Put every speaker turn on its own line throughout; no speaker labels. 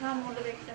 Tamam orada bekle.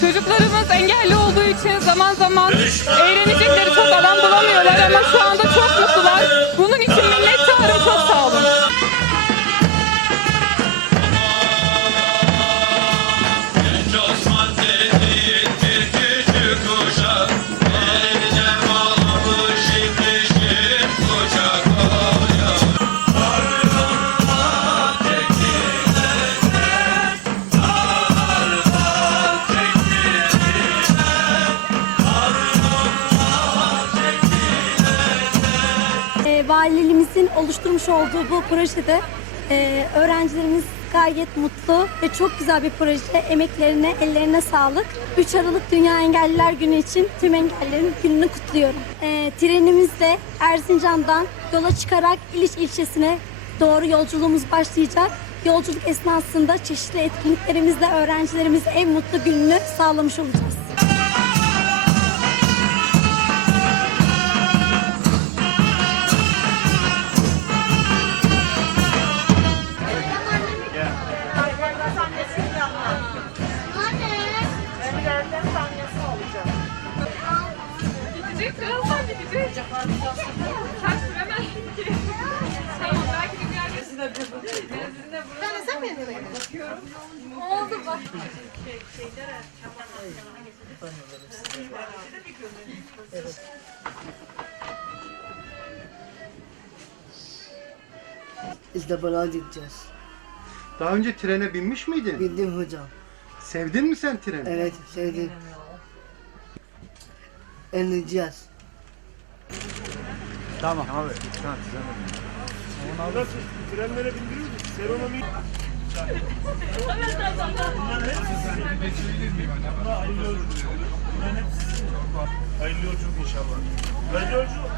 Çocuklarımız engelli olduğu için zaman zaman eğlenecekleri çok alan bulamıyorlar ama şu anda çok mutlular. Bunun için minnettarım.
Valiliğimizin oluşturmuş olduğu bu projede e, öğrencilerimiz gayet mutlu ve çok güzel bir proje. Emeklerine, ellerine sağlık. 3 Aralık Dünya Engelliler Günü için tüm engellilerin gününü kutluyorum. E, trenimizle Erzincan'dan yola çıkarak İliç ilçesine doğru yolculuğumuz başlayacak. Yolculuk esnasında çeşitli etkinliklerimizle öğrencilerimize en mutlu gününü sağlamış olacağız.
Burada. sen mi Bakıyorum. Oldu bak.
İzlebalığa gideceğiz.
Daha önce trene binmiş miydin?
Bildim hocam.
Sevdin mi sen treni?
Evet sevdim. Eğleneceğiz.
Tamam abi.
Trenlere bindiriyoruz. Seronomi Hayırlı yolculuk inşallah. Hayırlı yolculuk.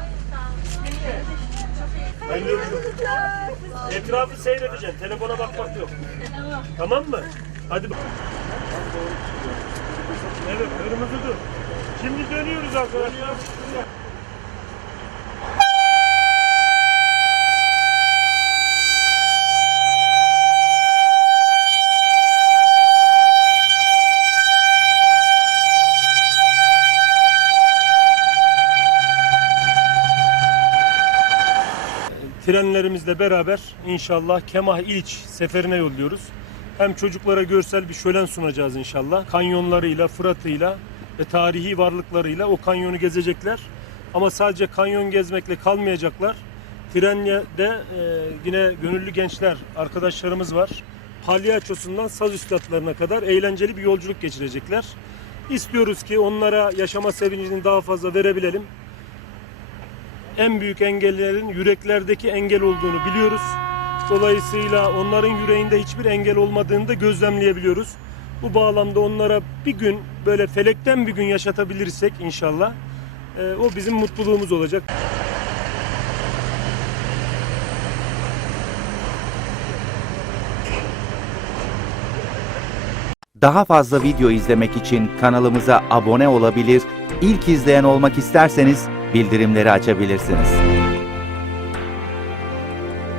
Hayırlı yolculuk. Etrafı seyredeceksin. Telefona bakmak yok. Tamam mı? Hadi bak. Evet, kırmızı dur. Şimdi dönüyoruz arkadaşlar. Trenlerimizle beraber inşallah Kemah İliç seferine yolluyoruz. Hem çocuklara görsel bir şölen sunacağız inşallah. Kanyonlarıyla, Fırat'ıyla ve tarihi varlıklarıyla o kanyonu gezecekler. Ama sadece kanyon gezmekle kalmayacaklar. Tren'de e, yine gönüllü gençler, arkadaşlarımız var. Palyaçosundan saz üstadlarına kadar eğlenceli bir yolculuk geçirecekler. İstiyoruz ki onlara yaşama sevincini daha fazla verebilelim. En büyük engellerin yüreklerdeki engel olduğunu biliyoruz. Dolayısıyla onların yüreğinde hiçbir engel olmadığını da gözlemleyebiliyoruz. Bu bağlamda onlara bir gün böyle felekten bir gün yaşatabilirsek inşallah e, o bizim mutluluğumuz olacak.
Daha fazla video izlemek için kanalımıza abone olabilir, ilk izleyen olmak isterseniz bildirimleri açabilirsiniz.